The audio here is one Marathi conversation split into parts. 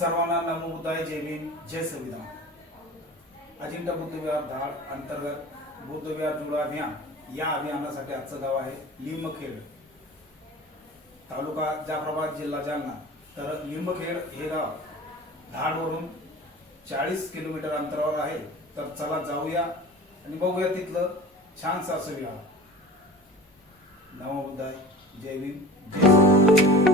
सर्वांना नमो बुद्धाय, जय भीम, जय संविधान। अजिंठा बुद्ध विहार धाड अंतर्गत बुद्ध विहार जोडो अभियान या अभियानासाठी आजचं गाव आहे लिंबखेड, तालुका जाफराबाद, जिल्हा जालना। तर लिंबखेड हे गाव धाडवरून 40 किलोमीटर अंतरावर आहे। तर चला जाऊया आणि बघूया तिथलं छानसं असं विहार। नमो बुद्धाय, जय भीम, जय संविधान।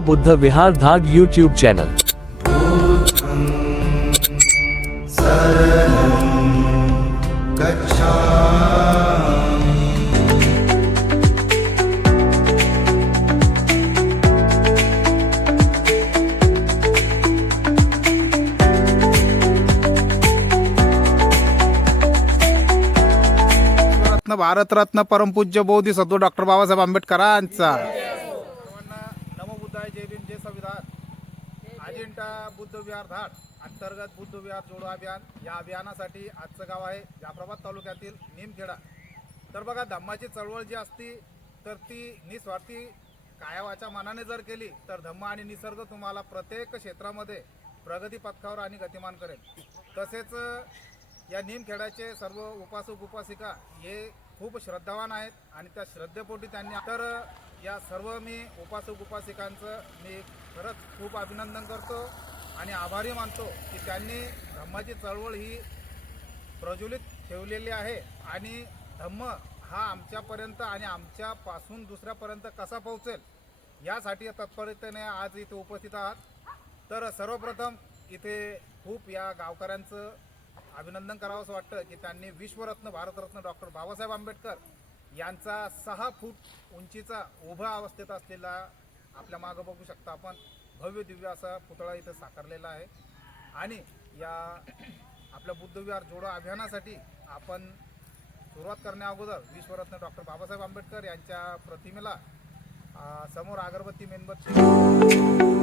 बुद्ध विहार धाड यूट्यूब चैनल। भारतरत्न परमपूज्य बोधिसत्व डॉक्टर बाबासाहेब आंबेडकरांचा नमो बुद्धाय, जय भीम, जय संविधान। अजिंठा बुद्ध विहार धाड अंतर्गत बुद्ध विहार जोडो अभियान या अभियानासाठी आजचं गाव आहे जाफराबाद तालुक्यातील निमखेडा। तर बघा, धम्माची चळवळ जी असती तर ती निस्वार्थी कायावाच्या मनाने जर केली तर धम्म आणि निसर्ग तुम्हाला प्रत्येक क्षेत्रामध्ये प्रगती पथकावर आणि गतिमान करेल। तसेच या निमखेडाचे सर्व उपासक उपासिका हे खूप श्रद्धावान आहेत आणि त्या श्रद्धेपोटी त्यांनी तर या सर्व मी उपासक उपासिकांचं मी खरंच खूप अभिनंदन करतो आणि आभारी मानतो की त्यांनी धम्माची चळवळ ही प्रज्वलित ठेवलेली आहे आणि धम्म हा आमच्यापर्यंत आणि आमच्यापासून दुसऱ्यापर्यंत कसा पोहोचेल यासाठी तत्परतेने आज इथे उपस्थित आहात। तर सर्वप्रथम इथे खूप या गावकऱ्यांचं अभिनंदन करावंसं वाटतं की त्यांनी विश्वरत्न भारतरत्न डॉक्टर बाबासाहेब आंबेडकर यांचा 6 फूट उंचीचा उभा अवस्थेत असलेला आपल्या मागं बघू शकता आपण भव्य दिव्य असा पुतळा इथं साकारलेला आहे। आणि या आपल्या बुद्ध विहार जोडो अभियानासाठी आपण सुरुवात करण्या अगोदर विश्वरत्न डॉक्टर बाबासाहेब आंबेडकर यांच्या प्रतिमेला समोर अगरबत्ती मेणबत्ती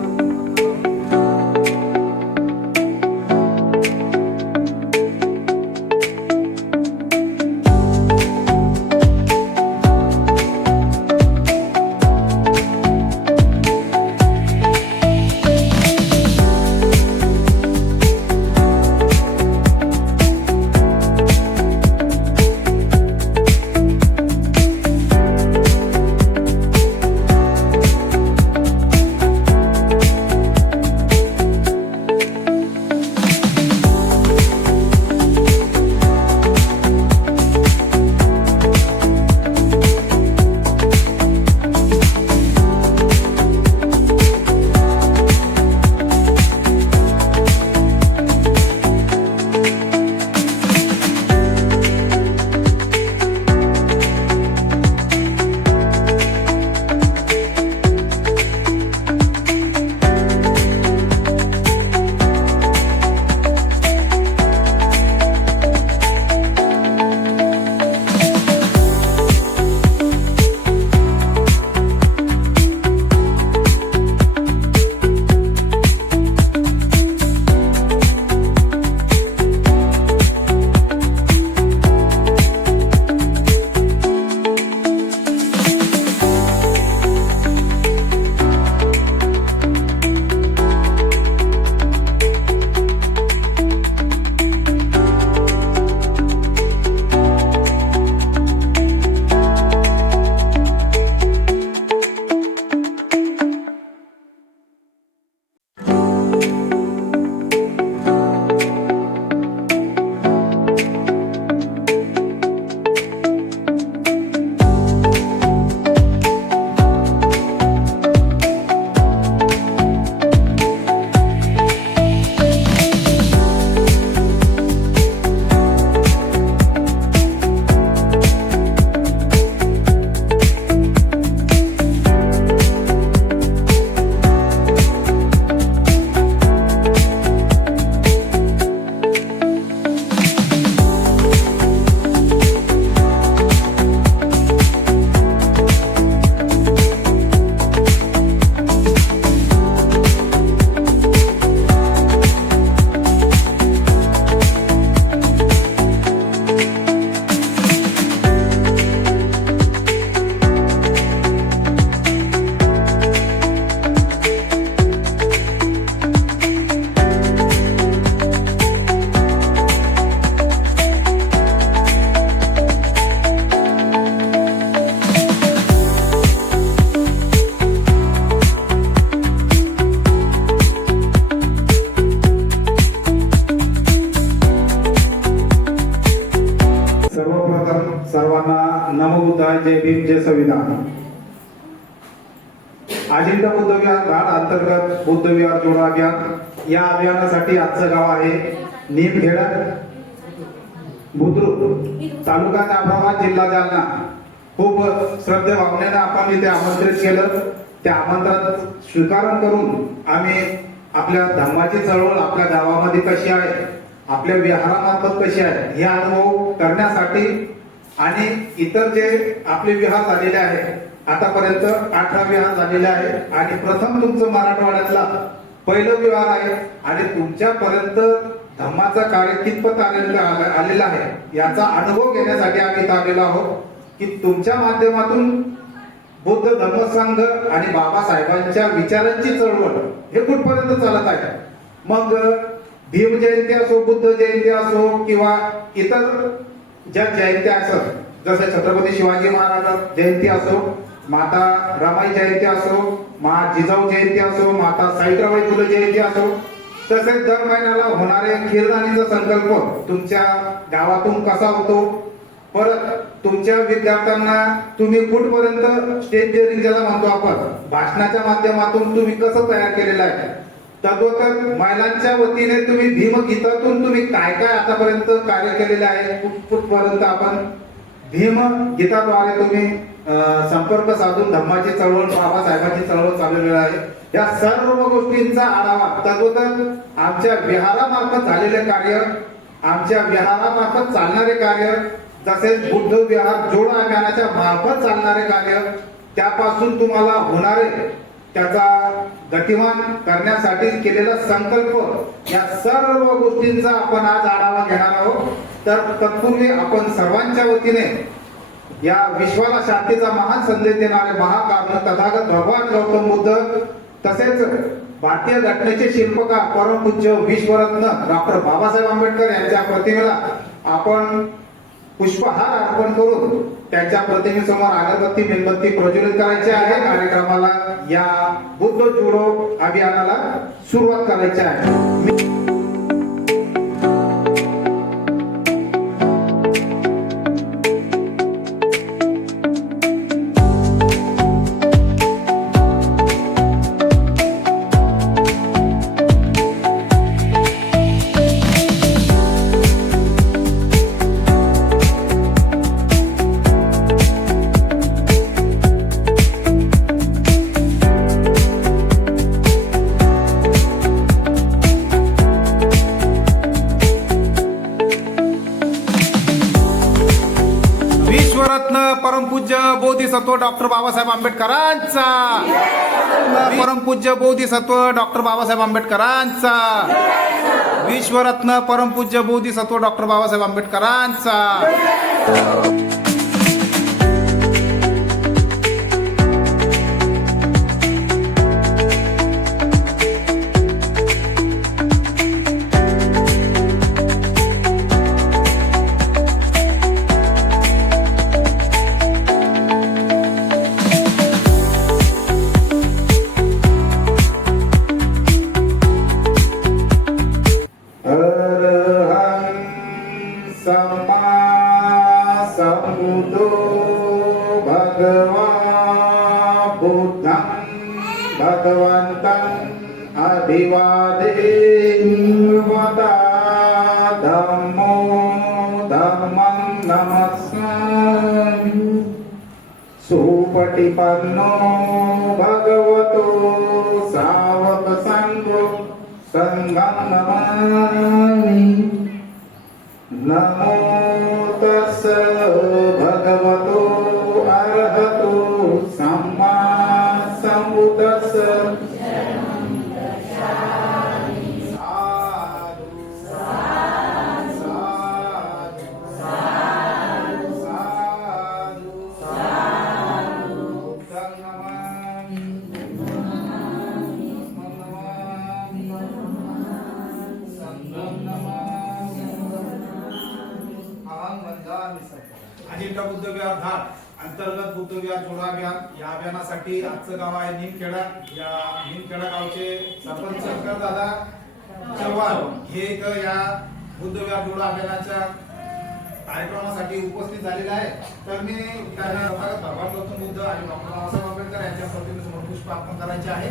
सर्वांना नमो बुद्धाय, जय भीम, जय संविधान. अजिंठा बुद्धविहार घाट अंतर्गत बुद्धविहार जोडो अभियान या अभियानासाठी आजचं गाव आहे निमखेड, बुद्रुक, तालुका जाफराबाद, जिल्हा जालना. खूप श्रद्धे भावनेनं आपण इथे आमंत्रित केलं. त्या आमंत्रणात स्वीकारण करून आम्ही आपल्या धर्माची चळवळ आपल्या गावामध्ये कशी आहे, आपल्या विहारामार्फत कशी आहे हे अनुभव करण्यासाठी आणि इतर जे आपले विहार झालेले आहेत, आतापर्यंत 18 विहार झालेले आहेत आणि प्रथम तुमचं मराठवाड्यातला पहिलं विहार आहे आणि तुमच्यापर्यंत धम्माचं कार्य कितपत आलेलं आहे याचा अनुभव घेण्यासाठी आम्ही इथं आलेलो आहोत की तुमच्या माध्यमातून बुद्ध धम्मसंघ आणि बाबासाहेबांच्या विचारांची चळवळ हे कुठपर्यंत चालत आहे. मग भीम जयंती असो, बुद्ध जयंती असो किंवा इतर ज्या जयंत्या असत, जसे छत्रपती शिवाजी महाराज जयंती असो, माता रमाई जयंती असो, मा जिजाऊ जयंती असो, माता सावित्रीबाई फुले जयंती असो, तसेच दर महिन्याला होणारे खीरदानीचा संकल्प तुमच्या गावातून कसा होतो, परत तुमच्या विद्यार्थ्यांना तुम्ही कुठपर्यंत स्टेज डेअरिंग ज्याला म्हणतो आपण, भाषणाच्या माध्यमातून तुम्ही कसं तयार केलेलं आहे, तद्वत महिलांच्या वतीने तुम्ही भीमगीतातून तुम्ही काय काय आतापर्यंत कार्य केलेले आहे, कुठपर्यंत आपण भीमगीताद्वारे तुम्ही संपर्क साधून धम्माची चळवळ, बाबासाहेबांची चळवळ चालवलेली आहे. या सर्व गोष्टींचा आढावा तद्वत आमच्या विहारामार्फत झालेले कार्य, आमच्या विहारामार्फत चालणारे कार्य, तसेच बुद्ध विहार जोडो अभियानाच्या मार्फत चालणारे कार्य, त्यापासून तुम्हाला होणारे त्याचा गतिमान करण्यासाठी केलेला संकल्प, या सर्व गोष्टींचा आपण आज आढावा घेणार आहोत. तर तत्पूर्वी आपण सर्वांच्या वतीने या विश्वाला शांतीचा महान संदेश देणारे महाकारुण्य तथागत भगवान गौतम बुद्ध, तसेच भारतीय घटनेचे शिल्पकार परमपूज्य विश्वरत्न डॉक्टर बाबासाहेब आंबेडकर यांच्या प्रतिमेला आपण पुष्पहार अर्पण करून त्यांच्या प्रतिमेसमोर अगरबत्ती मेणबत्ती प्रज्वलित करायची आहे. कार्यक्रमाला या बुद्ध जोडो अभियानाला सुरुवात करायची आहे. विश्वरत्न परमपूज्य बोधिसत्व डॉक्टर बाबासाहेब आंबेडकरांचा, परमपूज्य बोधिसत्व डॉक्टर बाबासाहेब आंबेडकरांचा, विश्वरत्न परमपूज्य बोधिसत्व डॉक्टर बाबासाहेब आंबेडकरांचा. संबुद्धो भगवान् बुद्धं भगवन्तं अभिवादेवता धम्मो धम्मं नमस्सामि सुपटिपन्नो भगवतो सावक संघो संघं नमामि. नमो तस्स भगवतो अरहतो सम्मा सम्बुद्धस्स. अजिंठा बुद्ध विहार घाट अंतर्गत बुद्ध विहार जोडो अभियान या अभियानासाठी आजचं गाव आहे निमखेडा. या निमखेडा गावचे सरपंच शंकर दादा चव्हाण हे इथं या बुद्ध विहार जोडो अभियानाच्या कार्यक्रमासाठी उपस्थित झालेला आहे. तर मी त्यांना भगवान गौतम बुद्ध आणि डॉक्टर बाबासाहेब आंबेडकर यांच्या प्रतिमेस समर्पुष्प अर्पण करायचे आहे.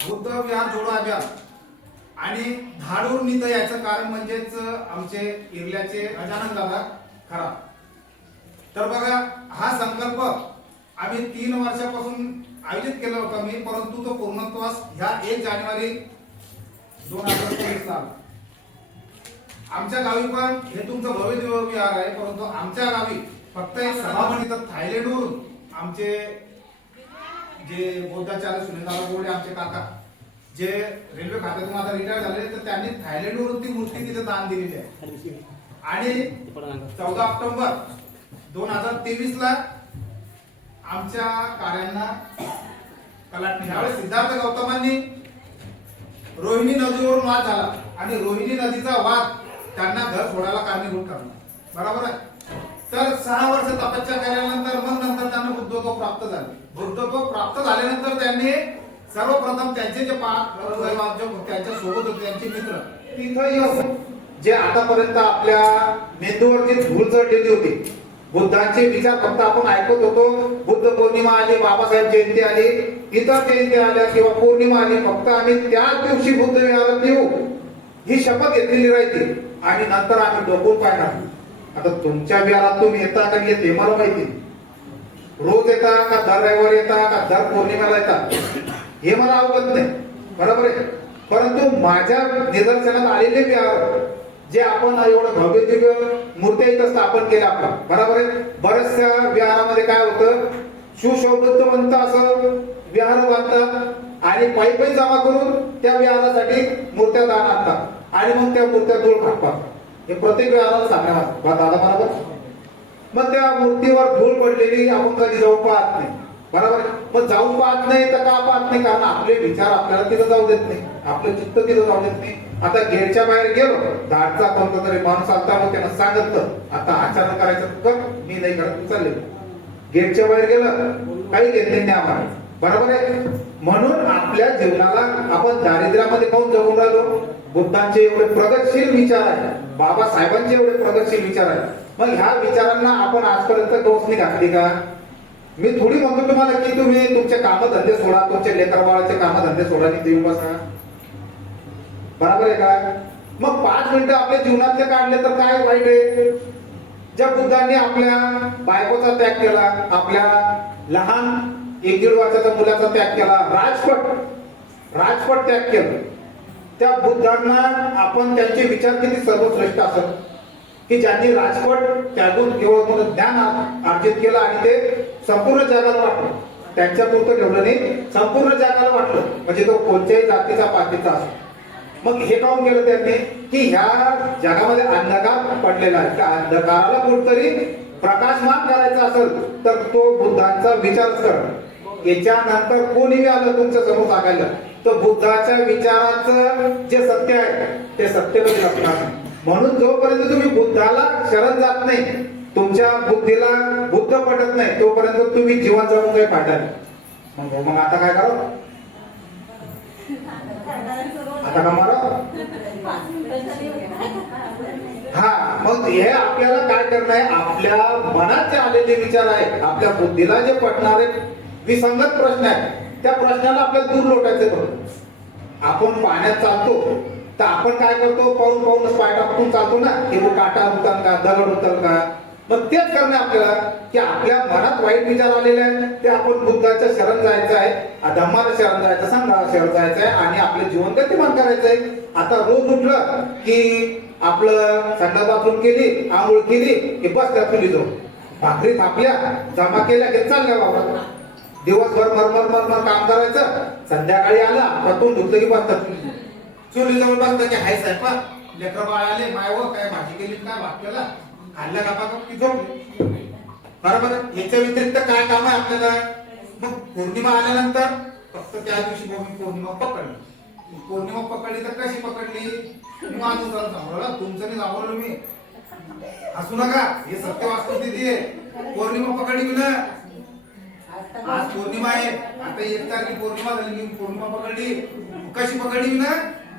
बुद्ध विहार जोडो अभियान आणि धाडूर नित याचं कारण म्हणजेच आमचे इर्ल्याचे गजानन दादा खरा. तर बघा, हा संकल्प आम्ही 3 वर्षापासून आयोजित केला होता मी, परंतु तो पूर्णत्वास ह्या 1 जानेवारी 2023 ला. आमच्या गावी पण हे तुमचं भव्य विहार आहे, परंतु आमच्या गावी फक्त एक सभामंडळ तर थायलंडवरून आमचे जे बौद्धाचार्य सुनीलदादा गोडे आमचे काका जे रेल्वे खात्यातून आता रिटायर झाले, तर त्यांनी थायलंडवरून ती मूर्ती तिथे दान दिलेली आहे. आणि 14 ऑक्टोबर 2023 ला आमच्या कार्यांना कलाटणी. यावेळी सिद्धार्थ गौतमांनी रोहिणी नदीवरून वाद झाला आणि रोहिणी नदीचा वाद त्यांना घर सोडायला कारणीभूत ठरला. बरोबर आहे. तर 6 वर्ष तपस्या केल्यानंतर मग नंतर त्यांना बुद्धत्व प्राप्त झाले. बुद्धत्व प्राप्त झाल्यानंतर त्यांनी सर्वप्रथम त्यांचे जे त्यांच्या सोबत होते त्यांचे मित्र तिथं येऊन जे आतापर्यंत आपल्या मेंदूवरती धूळ चढलेली होती, बुद्धांचे विचार फक्त आपण ऐकत होतो. बुद्ध पौर्णिमा आली, बाबासाहेब जयंती आली, इतर जयंती आल्या किंवा पौर्णिमा आली, फक्त आम्ही त्याच दिवशी बुद्ध विहारात येऊ ही शपथ घेतलेली राहते आणि नंतर आम्ही डोकून पाहणार. आता तुमच्या विहारात तुम्ही येता का येते मला माहिती, रोज येता का दर रविवारी येता का दर पौर्णिमेला येता हे मला अवगत नाही. बरोबर आहे. परंतु माझ्या निदर्शनात आलेले विहार जे आपण एवढं भव्य दिव्य मूर्त्या इथं स्थापन केल्या आपला, बरोबर आहे. बऱ्याचशा विहारामध्ये काय होतं, सुशोभित असं विहार बांधतात आणि पायी जमा करून त्या विहारासाठी मूर्त्या दान आणतात आणि मग त्या मूर्त्या धूळ खातात. हे प्रत्येक विहाराला सांगण्यात दादा बरोबर. मग त्या मूर्तीवर धूळ पडलेली आपण कधी जाऊन पाहत नाही. बरोबर. मग जाऊन पाहत नाही तर का पाहत नाही, कारण आपले विचार आपल्याला तिथं जाऊ देत नाही, आपलं चित्त तिथं जाऊ देत नाही. आता गेटच्या बाहेर गेलो, धाडचा कोणता तरी माणूस आलता, मग त्यांना सांगितलं आता आचरण करायचं कर, मी नाही करत, चालले. गेटच्या बाहेर गेलं काही घेत नाही आम्हाला. बरोबर आहे. म्हणून आपल्या जीवनाला आपण दारिद्र्यामध्ये पाहून जगून राहिलो. बुद्धांचे एवढे प्रगतशील विचार आहे, बाबासाहेबांचे एवढे प्रगतशील विचार आहे, मग ह्या विचारांना आपण आजपर्यंत टोचणी घातली का? मी थोडी म्हणतो तुम्हाला की तुम्ही तुमचे कामधंदे सोडा, तुमचे लेकर बाळाचे कामधंदे सोडा आणि देऊन बसा. बरोबर आहे का? मग 5 मिनिटं आपल्या जीवनातले काढले तर काय वाईट आहे? ज्या बुद्धांनी आपल्या बायकोचा त्याग केला, आपल्या लहान 1-1.5 वर्षाच्या मुलाचा त्याग केला, राजपट त्याग केला, त्या बुद्धांना आपण त्यांचे विचार किती सर्वश्रेष्ठ असत की ज्यांनी राजपट त्यागून केवळ ज्ञान अर्जित केलं आणि ते संपूर्ण जगाला वाटलं. त्यांच्या पुरतं ठेवलं नाही, संपूर्ण जगाला वाटलं, म्हणजे तो कोणत्याही जातीचा पातीचा असो. मग हे काम केलं त्यांनी की ह्या जगामध्ये अंधकार पडलेला आहे, त्या अंधकाराला कुठतरी प्रकाशमान करायचा असेल तर तो बुद्धांचा विचार कर. याच्यानंतर कोणी आलं तुमच्या समोर सांगायला तर बुद्धाच्या विचाराचं जे सत्य आहे ते सत्य कधी असणार नाही. म्हणून जोपर्यंत तुम्ही बुद्धाला शरण जात नाही, तुमच्या बुद्धीला बुद्ध पटत नाही, तोपर्यंत तुम्ही जीवन जगून काही फायदा नाही. मग आता काय करावं? आता का मारा? हा, मग हे आपल्याला काय करणं आहे, आपल्या मनात जे आलेले विचार आहेत, आपल्या बुद्धीला जे पटणारे विसंगत प्रश्न आहेत, त्या प्रश्नाला आपल्याला दूर लोटायचे करू. आपण पाण्यात चालतो तर आपण काय करतो, पाहूनच पाय टाकून चालतो ना, की वो काटा उचल का, दगड उचल का. मग तेच करणे आपल्याला की आपल्या मनात वाईट विचार आलेले आहेत ते आपण बुद्धाच्या शरण जायचं आहे, धम्माला शरण जायचं, संघाला शरण जायचं आहे आणि आपले जीवन गतिमान करायचं आहे. आता रोज उठलं की आपलं संडास बाथरूम केली, आंघोळ केली की बस त्या चुली जाऊन भाकरी थापल्या, जमा केल्या की चालल्या बाबा. दिवसभर मरमर काम करायचं, संध्याकाळी आला पतून धुतलं की बसतात चुली जवळ बसतं की हाय साहेब लेकर बाळ आले, मायव काय भाजी केली, काय भात केला, खाल्ल्या गप्पा की झोपले. बरोबर. याच्या व्यतिरिक्त काय काम आहे आपल्याला? मग पौर्णिमा आल्यानंतर फक्त त्या दिवशी पौर्णिमा पकडली तर कशी पकडली? माझं सावरलं, तुमचं नाही सावरलं मी. हसू नका, हे सत्य वास्तवस्थिती आहे. पौर्णिमा पकडली मी ना, आज पौर्णिमा आहे. आता 1 तारखे पौर्णिमा झाली, मी पौर्णिमा पकडली. कशी पकडली मी ना,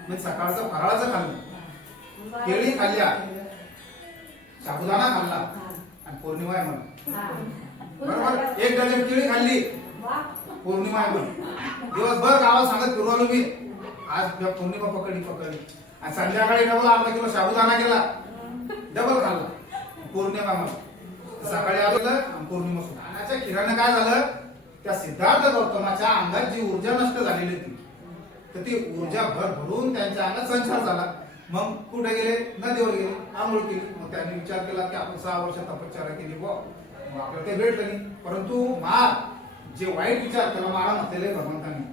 मी सकाळचं फराळाचं खाल्लं, केळी खाल्ल्या, साबुदाणा खाल्ला आणि पौर्णिमा आहे म्हणून बरोबर. 1 डझन केळी खाल्ली, पौर्णिमा आहे म्हणून. दिवसभर गावात सांगत फिरवलो मी, आज पौर्णिमा पकडली. आणि संध्याकाळी डबल अर्धा किलो साबुदाणा केला, डबल खाल्ला, पौर्णिमा म्हणून. सकाळी आलं आणि पौर्णिमा सुद्धा. किराणा काय झालं, त्या सिद्धार्थ गौतमाच्या अंगात जी ऊर्जा नष्ट झालेली होती, तर ती ऊर्जा भरून त्यांच्या अंगात संचार झाला. मग कुठे गेले, नदीवर गेले, आंघोळ केली. मग त्यांनी विचार केला की आपण 6 वर्ष तपश्चर्या केली, मग आपल्याला ते भेटलं नाही. परंतु जे वाईट विचार त्याला मारा म्हटलेले भगवंतांनी,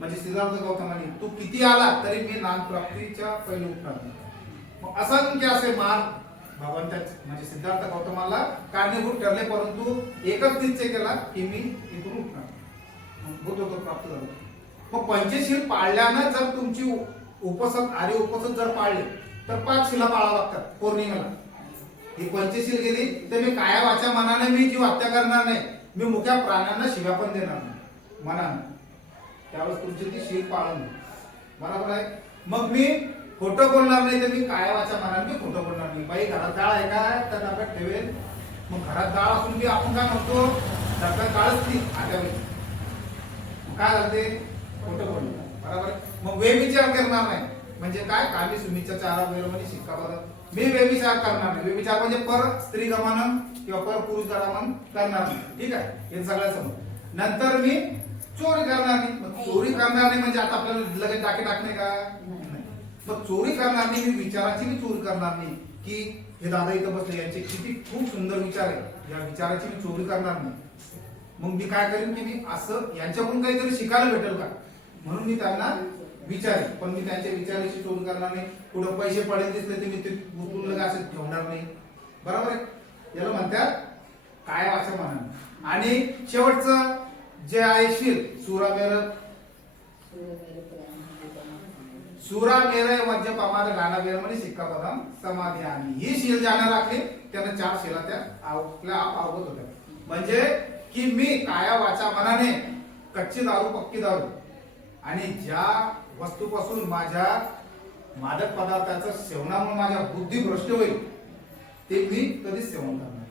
म्हणजे सिद्धार्थ गौतमांनी, तू किती आला तरी मी नाम प्राप्तीच्या पहिले उठणार नाही. मग असंख्य असे मार भगवंता म्हणजे सिद्धार्थ गौतमाला कारणीभूत ठरले, परंतु एकच निश्चय केला की मी इथून उठणार. भूतत्व प्राप्त झालं. मग पंचशील पाळल्यानं जर तुमची उपसत आर्य उपसत जर पाळले तर 5 शिला पाळावं लागतात पौर्णिमेला. ही पंचशील गेली तर मी काया वाचा मनाने मी जीव हत्या करणार नाही, मी मुख्या प्राण्यांना शिव्या पण देणार नाही मनाने. त्यावेळेस तुमची ती शील पाळून बरोबर आहे. मग मी खोटं बोलणार नाही, तर मी काया वाचा मनाने मी खोटं बोलणार नाही. बाई घरात डाळ आहे का, तर डब्यात ठेवेल. मग घरात डाळ असून की आपण काय म्हणतो, डब्यात डाळच ती आट्या वेळी काय झालं, खोटं बोलणं बरोबर. मग व्यभिचार करणार नाही, म्हणजे काय, कामी सुमीच्या 4 वेळेमध्ये शिक्का बदल. मी व्यभिचार करणार नाही. व्यभिचार म्हणजे पर स्त्री गमन किंवा पर पुरुष गमन करणार नाही. ठीक आहे, हे सगळं समज. नंतर मी चोरी करणार नाही. मग चोरी करणार नाही म्हणजे आता आपल्याला लगेच टाके टाकणे का, मग चोरी करणार नाही. मी विचाराची मी चोरी करणार नाही, की हे दादा इथं बसले यांचे किती खूप सुंदर विचार आहे, या विचाराची मी चोरी करणार नाही. मग मी काय करेन की मी असं यांच्याकडून काहीतरी शिकायला भेटेल का म्हणून मी त्यांना विचारेन, पण मी त्यांच्या विचाराची चोरी करणार नाही. कुठं पैसे पडेल दिसले तर मी ते गुंतवून असं ठेवणार नाही. बरोबर आहे. याला म्हणतात काय वाचा मनाने. आणि शेवटचं जे आहे शील, सुरामेर मद्यपामार गाणाबेर म्हणजे शिक्का बदाम समाधी. आणि ही शील ज्याने राखली त्यानं 4 शिला त्या आपल्या आप अवगत होत्या. म्हणजे की मी काया वाचा मनाने कच्ची दारू पक्की दारू आणि ज्या वस्तूपासून माझ्या मादक पदार्थाचं सेवनामुळे माझ्या बुद्धी भ्रष्ट होईल ते मी कधीच सेवन करणार.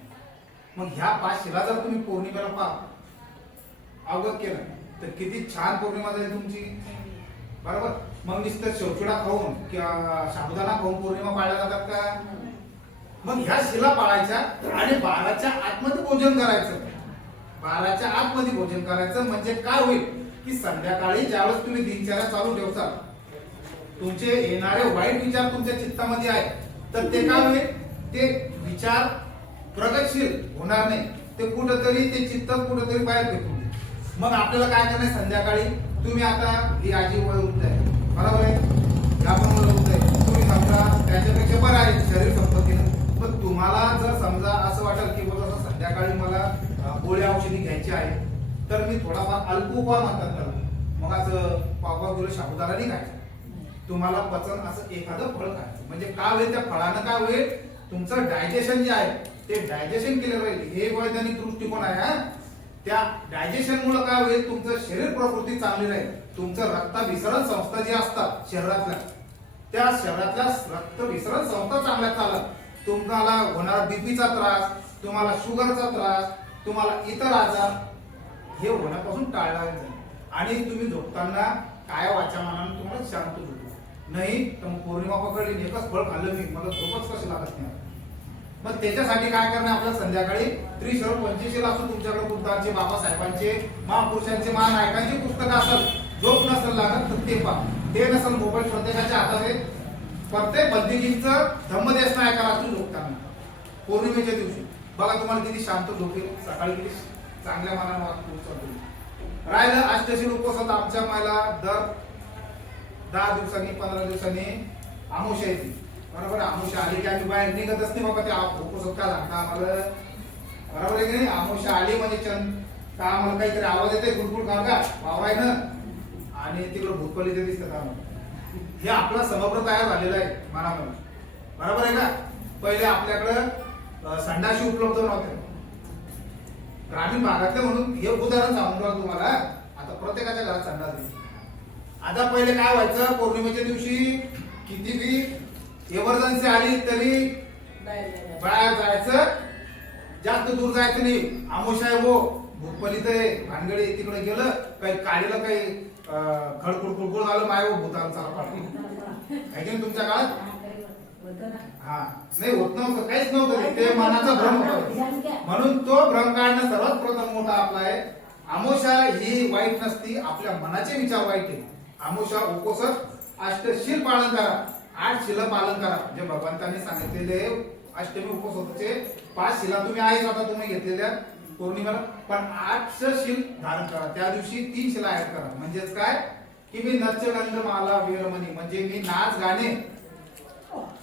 मग ह्या 5 शिला जर तुम्ही पौर्णिमेला अवगत केलं तर किती छान पौर्णिमा झाली तुमची. बरोबर. मग नुसतं शेवचिडा खाऊन किंवा साबुदाणा खाऊन पौर्णिमा पाळल्या जातात का. मग ह्या शिला पाळायच्या आणि 12च्या आतमध्ये भोजन करायचं. 12च्या आतमध्ये भोजन करायचं म्हणजे काय होईल की संध्याकाळी ज्यावेळेस तुम्ही दिनचर्या चालू ठेवसाल, तुमचे येणारे वाईट विचार तुमच्या चित्तामध्ये आहेत तर ते काय होईल, ते विचार प्रगतशील होणार नाही. ते कुठंतरी ते चित्त कुठंतरी बाहेर फेकून. मग आपल्याला काय करणार, संध्याकाळी तुम्ही आता ही आजी वळवत आहे बरोबर आहे, या पण वळवत आहे, तुम्ही समजा त्याच्यापेक्षा बरं आहे शरीर संपत्तीनं. मग तुम्हाला जर समजा असं वाटेल की बाबा संध्याकाळी मला गोळी औषधी घ्यायची आहे तर मी थोडाफार अल्प उपहार म्हणतात त्याला, मग असं पाव किलो साबुदाणा नाही खायचं. तुम्हाला पचन असं एखादं फळ खायचं. म्हणजे काय होईल, त्या फळानं काय होईल, तुमचं डायजेशन जे आहे ते डायजेशन केलं राहील. हे वैज्ञानिक दृष्टिकोन आहे. त्या डायजेशन मुळे काय होईल, तुमचं शरीर प्रकृती चांगली राहील. तुमचं रक्ताभिसरण संस्था जी असतात शरीरातल्या, त्या शरीरातल्या रक्तभिसरण संस्था चांगल्या चालत. तुम्हाला होणारा बीपीचा त्रास, तुम्हाला शुगरचा त्रास, तुम्हाला इतर आजार हे होण्यापासून टाळला जाईल. आणि तुम्ही झोपताना काय वाचा मनाने तुम्हाला शांत झोपू नाही. तर मग पौर्णिमा पकडली, एकच फळ खाल्लं मी, मला झोपच कशी लागत नाही. मग त्याच्यासाठी काय करणार, आपल्याला संध्याकाळी त्रिशरण पंचशील असो तुमच्याकडे, बुद्धांचे, बाबासाहेबांचे, महापुरुषांचे, महानायकांची पुस्तकं असेल, झोप नसेल लागत तर ते पहा. ते नसेल मोबाईल प्रत्येकाच्या हातात आहे. प्रत्येक बद्रिजींचं धम्मदेश नाही करा तू झोपताना पौर्णिमेच्या दिवशी. बघा तुम्हाला किती शांत झोपेल, सकाळी किती चांगल्या मनाने वाटतो. राहिलं अष्टशील उपवासात आमच्या मायला दर 10 दिवसांनी 15 दिवसांनी आमोशा येते बरोबर. आमोशा आली की आम्ही बाहेर निघतच नाही बाबा, त्या उपवासात काय लागतं आम्हाला बरोबर आहे की नाही. आमोशा आली म्हणजे का आम्हाला काहीतरी आवाज येते, गुडगुड काढा वावराय ना, आणि तिकडे भूतपल्ली ते दिसतात आम्हाला. हे आपला समग्र तयार झालेला आहे मनामध्ये बरोबर आहे का. पहिले आपल्याकडं संडाशी उपलब्ध नव्हते ग्रामीण भागातले, म्हणून हे उदाहरण सांगून राहिलो तुम्हाला. आता प्रत्येकाच्या घरात संडास आहे. आता पहिले काय व्हायचं, पौर्णिमेच्या दिवशी किती बी एमर्जन्सी आली तरी बाहेर जायचं, जास्त दूर जायचं नाही. आमोशा आहे वो भूतपलीत आहे भानगडी, तिकडे गेलं काही काढीला काही खडखुड खुडखुड झालं, माय भूताला चाला पाठवून तुमच्या काळात. हा नाही होत नव्हतं, काहीच नव्हतं, ते मनाचा भ्रम होता. म्हणून तो भ्रम काढणं सर्वात प्रथम मोठा आपला आहे. आमोशा ही वाईट नसती, आपल्या मनाचे विचार वाईट आहे. आमोशा उपवासात अष्टशील पालन करा, 8 शिला पालन करा. जे भगवंतांनी सांगितलेले अष्टमी उपवास होते 5 शिला तुम्ही आहेच आता तुम्ही घेतलेल्या पौर्णिमेला, पण 8 शील धारण करा. त्या दिवशी 3 शिला ऍड करा. म्हणजेच काय की मी नत्यगंधमाला वीरमणी, म्हणजे मी नाच गाणे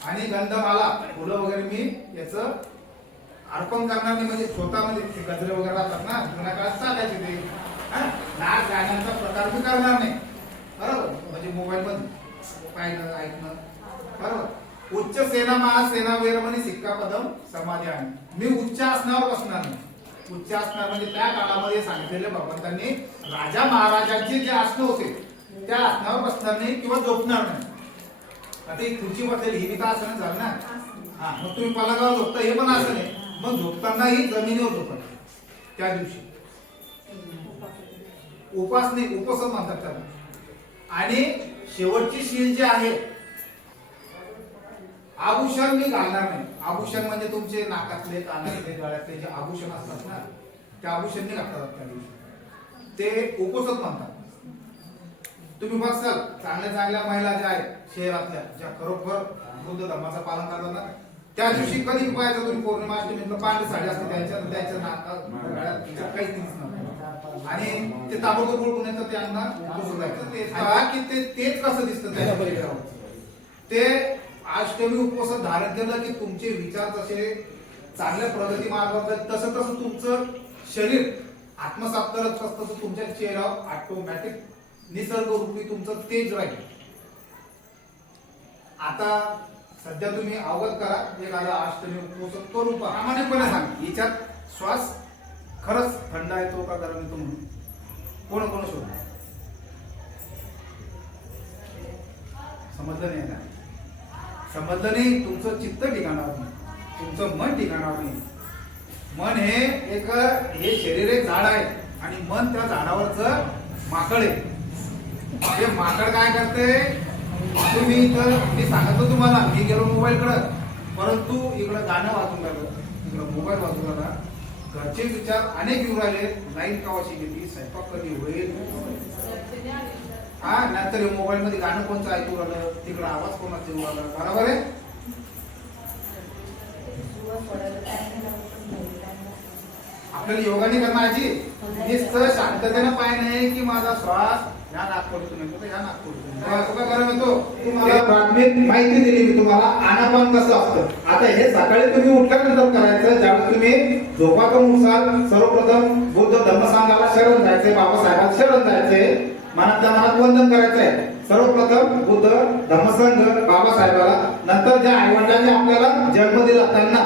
आणि गंधमाला फुलं वगैरे मी याच अर्पण करणार नाही. म्हणजे स्वतःमध्ये गजरे वगैरे राहतात ना जुन्या काळात चालायचे ते, नाच गाण्यांचा प्रकार मी करणार नाही. बरोबर, म्हणजे मोबाईल मध्ये पाहिलं ऐकणं. बरोबर. उच्च सेना महासेना वीरमणी सिक्का पदम समाधी आहे. मी उच्च आसनावर बसणार नाही. उच्च आसनावर म्हणजे त्या काळामध्ये सांगितलेले भगवंतांनी राजा महाराजांचे जे आसन होते त्या आसनावर बसणार नाही किंवा झोपणार नाही. आता ही खुर्ची बसलेली ही तर आसन झालं ना. हा, मग तुम्ही पलंगावर झोपता हे पण आसन आहे. मग झोपतानाही जमिनीवर झोपा त्या दिवशी. उपासने उपवास म्हणतात त्याला. आणि शेवटची शील जी आहे, आभूषण मी घालणार नाही. आभूषण म्हणजे तुमचे नाकातले कानातले गळ्यातले जे आभूषण असतात ना, ते आभूषण नाही घालतात त्या दिवशी. ते उपवास म्हणतात. तुम्ही बघसाल चांगल्या चांगल्या महिला ज्या आहेत शहरातल्या, ज्या खरोखर बुद्ध धर्माचं पालन करतात ना, त्या दिवशी कधी पाहायचं तुम्ही पौर्णिमा अष्टमीला पांढरी साडी असते त्यांच्या नाकात गळ्यात काहीच दिसणार. आणि ते ताबडतोब बोलून येतं त्यांना दुसरं जायचं ते तेच कसं दिसतं त्याच्या ते अष्टमी उपवास धारण केलं की तुमचे विचार तसे चांगल्या प्रगती मार्गावर तसं तसं तुमचं शरीर आत्मसात करत तसं तुमच्या चेहऱ्यावर ऑटोमॅटिक निसर्ग रूपी तुमचं तेज राहील. आता सध्या तुम्ही अवगत करा एखादा अष्टमी उपवास करू प्रामाणिकपणे सांग याच्यात श्वास खरंच थंड येतो का गरम येतो म्हणून कोण कोण शोध समजलं नाही ना. समजलं नाही, तुमचं चित्त ठिकाणावर नाही, तुमचं मन ठिकाणावर नाही. मन हे शरीर एक झाड आहे आणि मन त्या झाडावरच माकड आहे. हे माकड काय करते, तुम्ही इथं मी सांगतो तुम्हाला, मी गेलो मोबाईल कडे, परंतु इकडं गाणं वाजून राहिलं, इकडं मोबाईल वाजून राहिला, घरचे विचार अनेक येऊ राहिले. लाईन कावाची गेली, स्वयंपाक कधी होईल, हा नंतर मोबाईल मध्ये गाणं कोणतं ऐकू राहिलं, तिकडं आवाज कोणाचा येऊ राहिला. बरोबर आहे. आपल्याला योगाने करण्याची नुसतं शांततेनं पाय नाही की माझा श्वास ह्या नागपूरतून येतो ह्या नागपूरतून का गरम येतो. तुम्हाला प्राथमिक माहिती दिली मी तुम्हाला आनापान कसं असतं. आता हे सकाळी तुम्ही उठल्यानंतर करायचं. ज्यावेळेस तुम्ही झोपातून उठाल सर्वप्रथम बुद्ध धम्मसंघाला शरण जायचंय, बाबासाहेबांना शरण जायचंय, मनातल्या मनात वंदन करायचंय. सर्वप्रथम बुद्ध धम्मसंघ बाबासाहेबाला, नंतर ज्या आईवडिलांनी आपल्याला जन्म दिला त्यांना,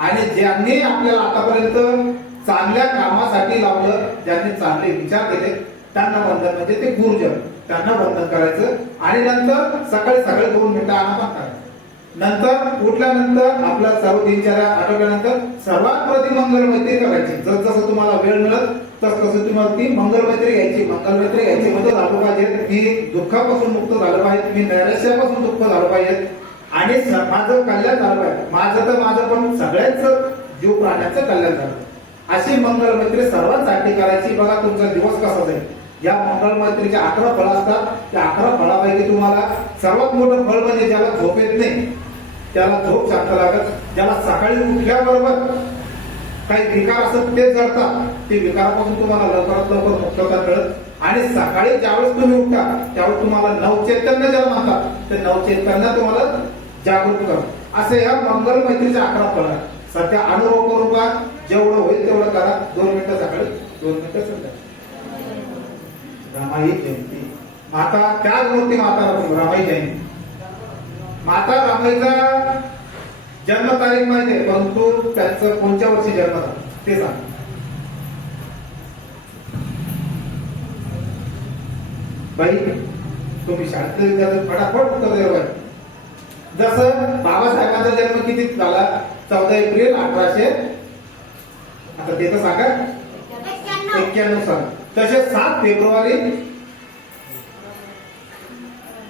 आणि ज्यांनी आपल्याला आतापर्यंत चांगल्या कामासाठी लावलं, ज्यांनी चांगले विचार केले त्यांना वंदन, म्हणजे ते गुरुजन, त्यांना वंदन करायचं. आणि नंतर सकाळी 2 मिनिटं आनापान करायचं. नंतर उठल्यानंतर आपला सर्व दिनचर्या आटोपल्यानंतर सर्वात प्रथम मंगलमैत्री करायची. जसं तुम्हाला वेळ मिळत तसं तुम्हाला ती मंगलमैत्री घ्यायची. मंगलमैत्री घ्यायची म्हणजे झालं पाहिजे मी दुःखापासून मुक्त झालं पाहिजे, मी नैराश्यापासून मुक्त झालं पाहिजे, आणि माझं कल्याण झालं पाहिजे. माझं पण सगळ्याच जीव प्राण्याचं कल्याण झालं. अशी मंगलमैत्री सर्वांसाठी करायची. बघा तुमचा दिवस कसा जाईल. या मंगलमैत्रीचे 11 फळ असतात. त्या 11 फळापैकी तुम्हाला सर्वात मोठं फळ म्हणजे ज्याला झोप येत नाही त्याला झोप शांत लागत, ज्याला सकाळी उठल्याबरोबर काही विकार असत ते जळतात, ते विकारापासून तुम्हाला लवकरात लवकर मुक्तता कळत. आणि सकाळी ज्यावेळेस तुम्ही उठता त्यावेळेस तुम्हाला नवचैतन्य ज्याला म्हणतात, ते नवचैतन्य तुम्हाला जागृत करत. असे या मंगलमैत्रीचे 11 फळ आहेत. सध्या अनुभव करून पहा, जेवढं होईल तेवढं करा. 2 मिनिटं सकाळी 2 मिनिटं संध्याकाळी. रामाई जयंती माता त्याच मूर्ती माता रामाई जयंती. माता रामाईचा जन्मतारीख माहिती आहे, परंतु त्यांचं कोणत्या वर्षी जन्म झाला ते सांग. बाई तुम्ही शाळेतले विद्यार्थी फटाफट उत्तर द्या बाई. जसं बाबासाहेबांचा जन्म किती झाला? 14 एप्रिल 1800. आता ते तर सांगा. 91 साल. तसे 7 फेब्रुवारी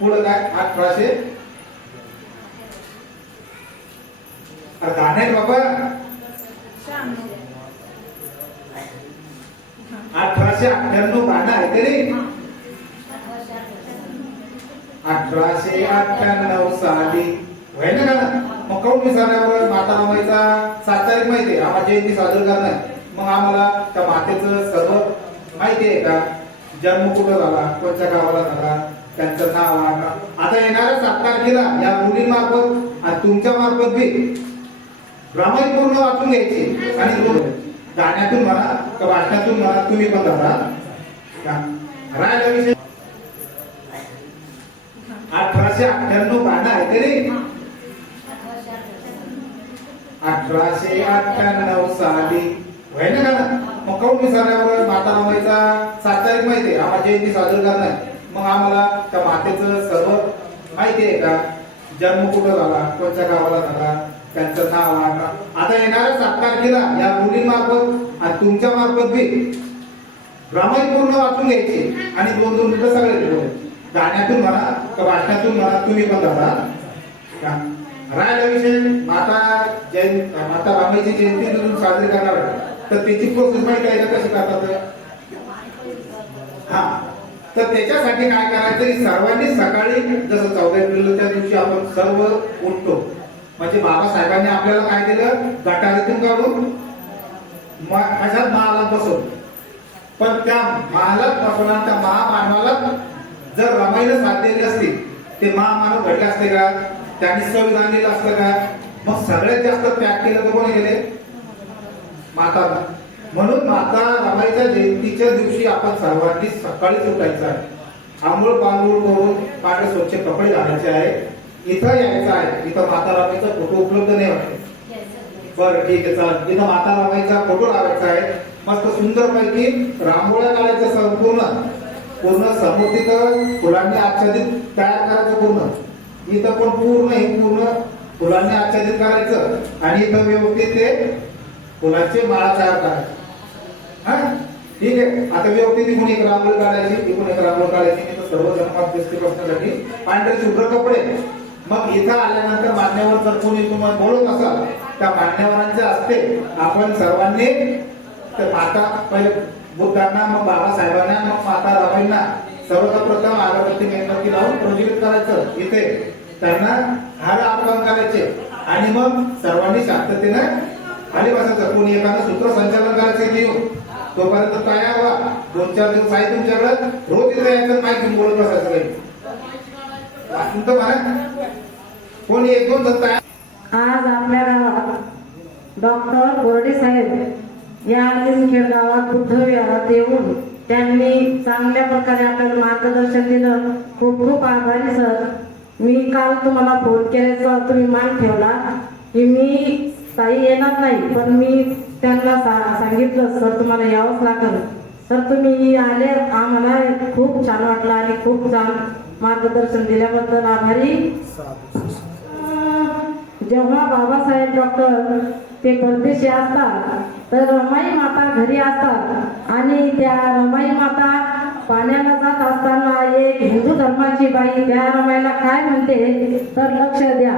पुढे काय 1800. गाणे बाबा 1898 गाणं आहे तरी 1898 साली होय ना गाणं. मग काऊन विसरल्यावर माता रमाईचा 7 तारीख माहिती आहे, आम्हाला जयंती साजरी करणार. मग आम्हाला त्या मातेचं सर्व माहिती आहे का? जन्म कुठं झाला, कोणत्या गावाला झाला, त्यांचं नाव. आता येणाऱ्या 7 तारखेला या मुलींमार्फत आणि तुमच्या मार्फत बी रामायण पूर्ण वाचून घ्यायची आणि गाण्यातून म्हणा का भाषणातून म्हणा तुम्ही पण धरा. राहायला विषय 1898 गाणं आहे तरी 1898 साली होय ना गाणं. मग काऊन विसरल्यावर माता रमाईचा 7 तारीख माहिती आहे, आम्हाला जयंती साजरी करणार. मग आम्हाला त्या मातेचं सर्व माहिती आहे का? जन्म कुठं झाला, कोणत्या गावाला झाला, त्यांचं नाव. आता येणाऱ्या 7 तारखेला या मुलींमार्फत आणि तुमच्या मार्फत बी रामायण पूर्ण वाचून घ्यायची आणि 2-2 मिनिटं सगळे गाण्यातून म्हणा का भाषणातून म्हणा तुम्ही पण धरा. राहायला विषय माता रामाईची जयंती साजरी करणार तर त्याची प्रोसेस माहिती आहे का कशी करतात? हा, तर त्याच्यासाठी काय करायचं? सर्वांनी सकाळी जसं 14 एप्रिल त्या दिवशी आपण सर्व उठतो. म्हणजे बाबासाहेबांनी आपल्याला काय केलं? गटारीतून काढून कशात महालात बसवलं. पण त्या महालात बसवणार त्या महामानवाला जर रमाईला साथ दिली असती ते महामानव घडले असते का? त्यांनी संविधान लिहिलं असतं का? मग सगळ्यात जास्त त्याग केलं तर कोणी केले? माताला. म्हणून माता रमाईच्या जयंतीच्या दिवशी आपण सर्वांनी सकाळीच उठायचं आहे. आंघोळ पांघोळ करून पांढरे स्वच्छ कपडे घालायचे आहे. इथं यायचं आहे. इथं माता रमाईचा फोटो उपलब्ध नाही वाटते. बरं ठीक आहे, चालेल. इथं माता रमाईचा फोटो लावायचा आहे. मस्त सुंदर पैकी रांगोळ्या काढायच्या पूर्ण समोर तिथं फुलांनी आच्छादित तयार करायचं पूर्ण. इथं पण पूर्ण फुलांनी आच्छादित करायचं आणि इथं व्यवस्थित ते फुलांचे माळा तयार करायचे. हा ठीक आहे. आता व्यवस्थित इकडून एक रांगोळी काढायची, इकडून एक रांगोळी काढायची. तिथं सर्व जन्मात दिसते बसण्यासाठी पांढरे शुभ्र कपडे. मग इथं आल्यानंतर मान्यवर जर कोणी तुम्हाला बोलत असाल त्या मान्यवरांच्या हस्ते आपण सर्वांनी माता पहिले बुद्धांना, मग बाबासाहेबांना, मग माता रमाईंना सर्वप्रथम अगरबत्ती मेणबत्ती लावून प्रज्वलित करायचं. इथे त्यांना हार अर्पण करायचे आणि मग सर्वांनी शांततेनं खाली बसायचं. कोणी एखादं सूत्रसंचालन करायचं घेऊन तोपर्यंत तयार व्हा. 2-4 दिवस आहे तुमच्याकडे. रोज इथे यायचं, माहिती बोलत बसायचं काही वाचून तर म्हणा. कोणी 1-2 जण तयार. आज आपल्या गावात डॉक्टर बोर्डे साहेब या खेड गावात बुद्ध विहारात येऊन त्यांनी चांगल्या प्रकारे आपल्याला मार्गदर्शन दिलं. खूप खूप आभारी सर. मी काल तुम्हाला फोन केल्याचा तुम्ही मान ठेवला की मी ताई येणार नाही, पण मी त्यांना सांगितलं सर तुम्हाला यावंच लागलं. सर तुम्ही आले, आम्हाला खूप छान वाटलं आणि खूप छान मार्गदर्शन दिल्याबद्दल आभारी. जेव्हा बाबासाहेब डॉक्टर ते परदेशी असतात तर रमाई माता घरी असतात आणि त्या रमाई माता पाण्याला जात असताना एक हिंदू धर्माची बाई त्या रमाईला काय म्हणते तर लक्ष द्या.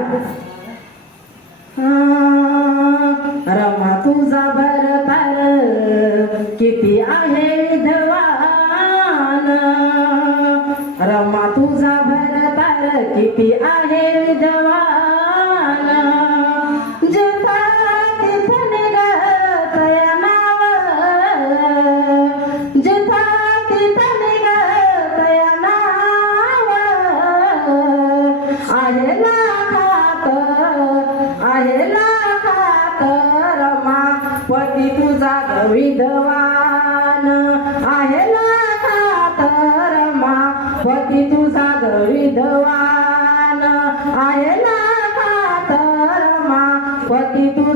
रमा तुझा भरतार किती आहे विधवान, रमा तुझा भरतार किती आहे विधवान. जिथा तिथं निघत या नाव, जिथा तिथं निघत या नाव. आहे लाखात, आहे लाखात रमा पती तुझा विधवान. आहे लाखात रमा पती तुझा विधवान. आहे लाखात रमा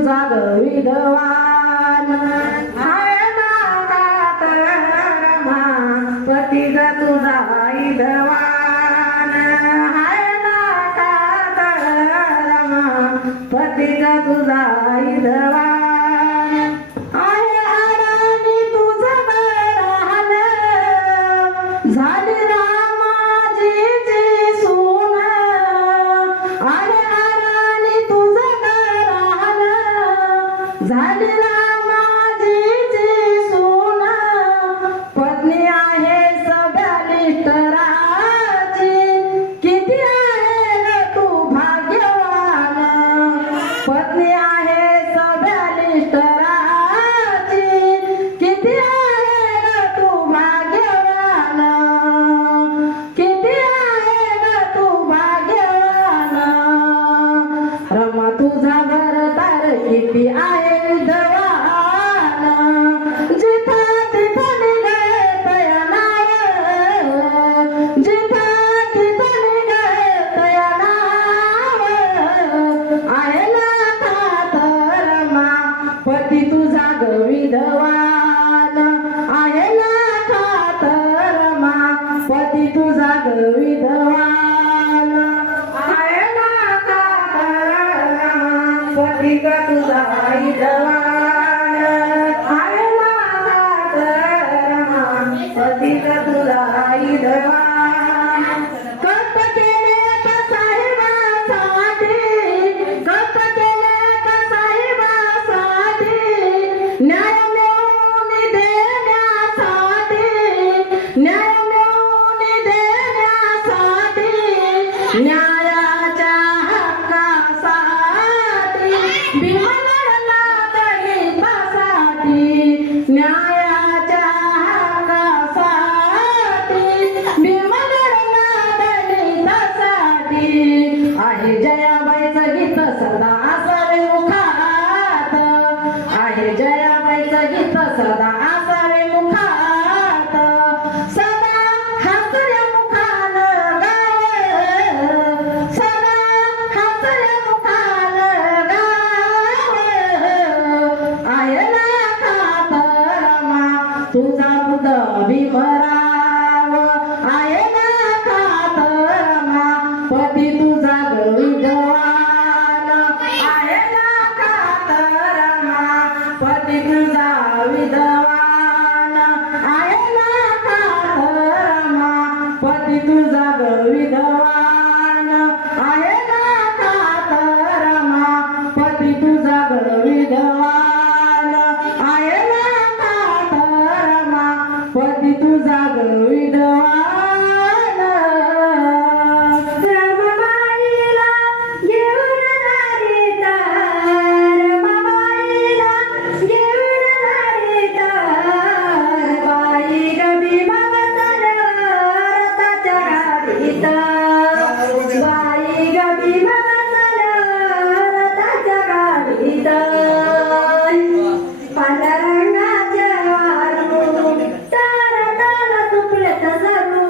तुझा ग विधवान आहे ना कातरमा पती ग तुझा विधवान आहे ना कातरमा पती ग तुझा विधवान आहे अडाणी तुझं राहण झाली रामाजीची सून आहे अडाणी तुझं राहण झाली रामाजीची सून पत्नी आहे सगळ्या लिष्टराची किती आहे ग तू भाग्यवान पत्नी आहे सगळ्या लिष्टराची किती आहे ग तू भाग्यवान किती आहे ग तू भाग्यवान रमा तुझा घरदार किती आहे विधवान जिथा तिथं निघे तया नाव जिथा तिथं निघे तया नाव आहे ना रमा पती तुझा ग विधवान आहे ना रमा पती तुझा ग विधवान आहे ना पती ग तुझा विधवान आहे ना पती ग तुझा विधवान कष्ट केले का साहेबासाठी कष्ट केले का साहेबासाठी न्याय मिळवून देण्यासाठी न्याय मिळवून देण्यासाठी न्यायाच्या हक्कासाठी भीमा लढला दलितासाठी न्यायाच्या हक्कासाठी भीमा लढला दलितासाठी आहे जयाबाईचं गीत सदा असावे मुखात आहे जयाबाईचं गीत सदा असावे मुखात सदा हसऱ्या मुखान गाव सदा हसऱ्या मुखान गाव आहे ना कातरमा तुझा बुध भीमराव आहे ना कातरमा पती तुझा ग विधवान आहे ना कातरमा पती तुझा विधवान आहे ना कातरमा पती तुझा ग विधवान आहे ना कातरमा पती तुझा ग विधवान आहे ना कातरमा पती तुझा ग विधवान रमाबाईला घेऊन नारी तर रमाबाईला घेऊन नारी तर बाई ग भीमा रथाच्या गाडीत बाई ग भीमा रथाच्या गाडीत पांढऱ्या रंगाच्या वारू तार तार तुपले तसरू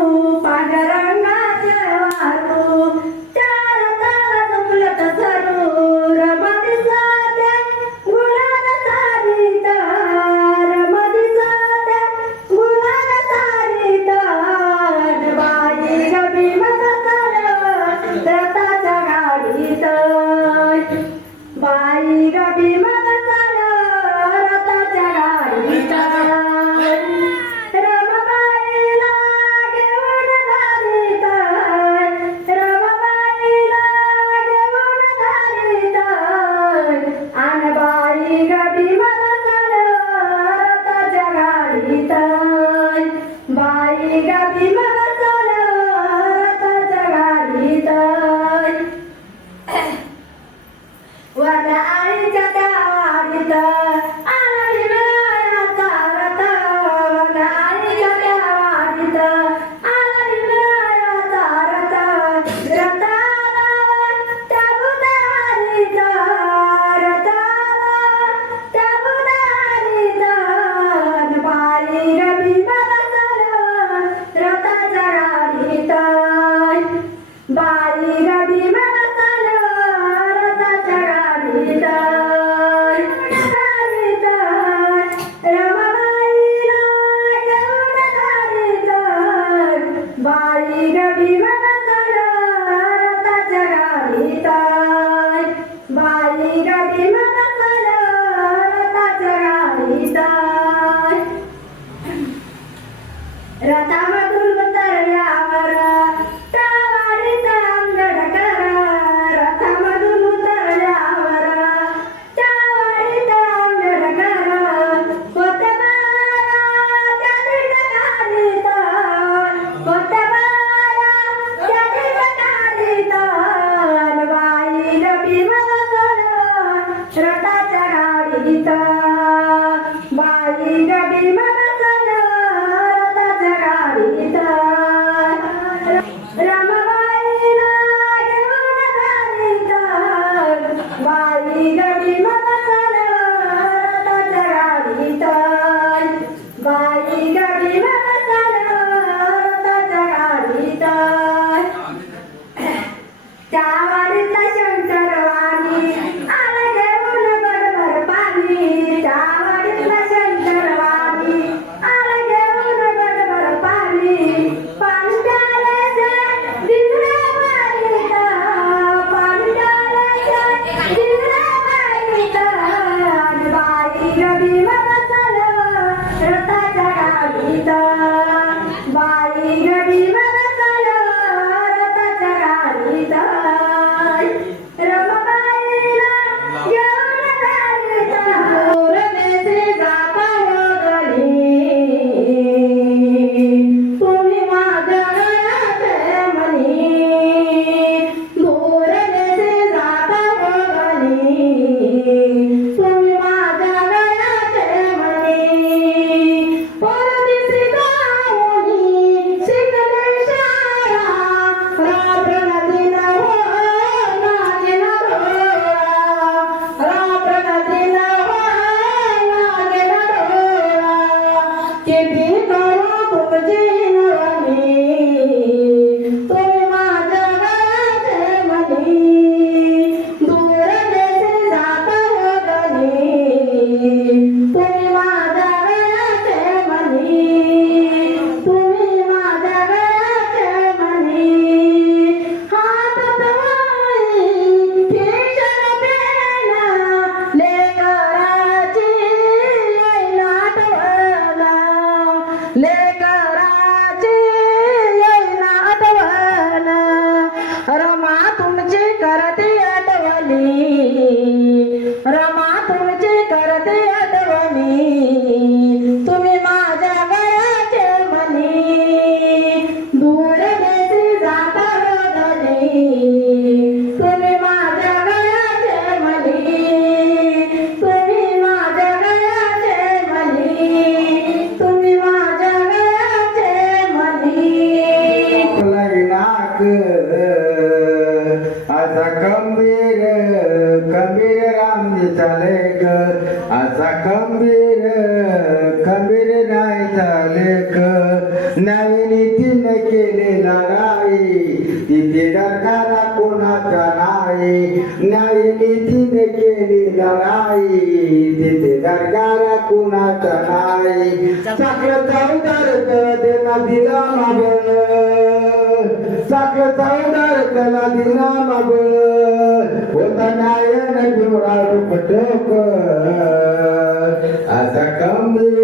देशाचा लेख न्याय नीतीने केलेला नाही तिथे दरकारा कोणाचा नाही न्याय नीतीने केलेला नाही तिथे दरकारा कोणाचा नाही चाकलं चौदार देना दिला मागण चाकलं चौदार त्याला दिला मागण होता न्याय नजरा पटक असा गंभीर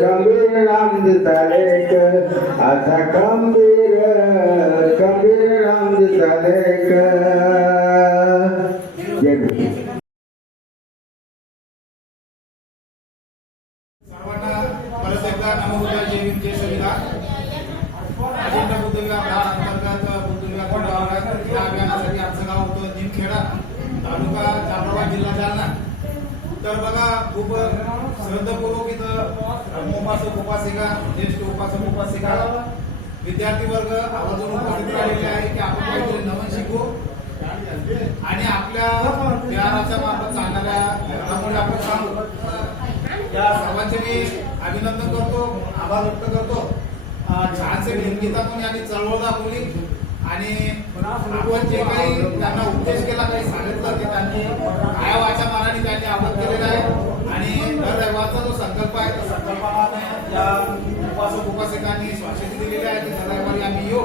गंभीर रामदूता लेख असा गंभीर गंभीर रामदूता लेख सर्वांना परत एकदा नमोबुद्धाय जय भीम जय संविधान. अजिंठा बुद्धविहार धाड अंतर्गत बुद्धविहार जोड या अभियानासाठी आमचं गाव होतं निमखेडा, तालुका जाफराबाद, जिल्हा जालना. तर बघा, खूप श्रद्धापूर्वक इथं उपासक उपासिका, ज्येष्ठ उपासक उपासिका, विद्यार्थी वर्ग आवर्जून उपस्थित राहिलेले आहे की आपण काहीतरी नवीन शिकू आणि आपल्या विहाराच्या मार्फत चालणाऱ्या घटनांमुळे आपण सांगू. या सर्वांचे मी अभिनंदन करतो, आभार व्यक्त करतो. छानसे भीमगीतातून यांनी चळवळ दाखवली आणि आपण जे काही त्यांना उपदेश केला, काही सांगितलं ते त्यांनी काय वाचा मानाने त्यांनी अवगत केलेला आहे. आणि दर रविवारचा जो संकल्प आहे तो संकल्पाने या उपासक उपासिकांनी स्वाक्षरी दिलेली आहे की दर रविवारी आम्ही येऊ.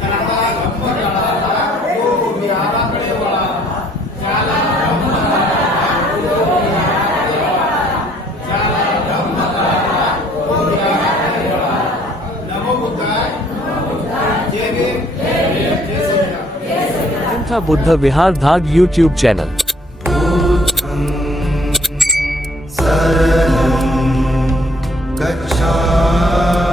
तर आता धम्म काळा यो विहाराकडे वळा, ज्याला धम्म काळा यो विहाराकडे वळा, ज्याला धम्म काळा यो विहाराकडे वळा. नमो बुद्धाय जय भीम जय संविधान. अजिंठा बुद्ध विहार धाग यूट्यूब चॅनल. शरणं गच्छामि.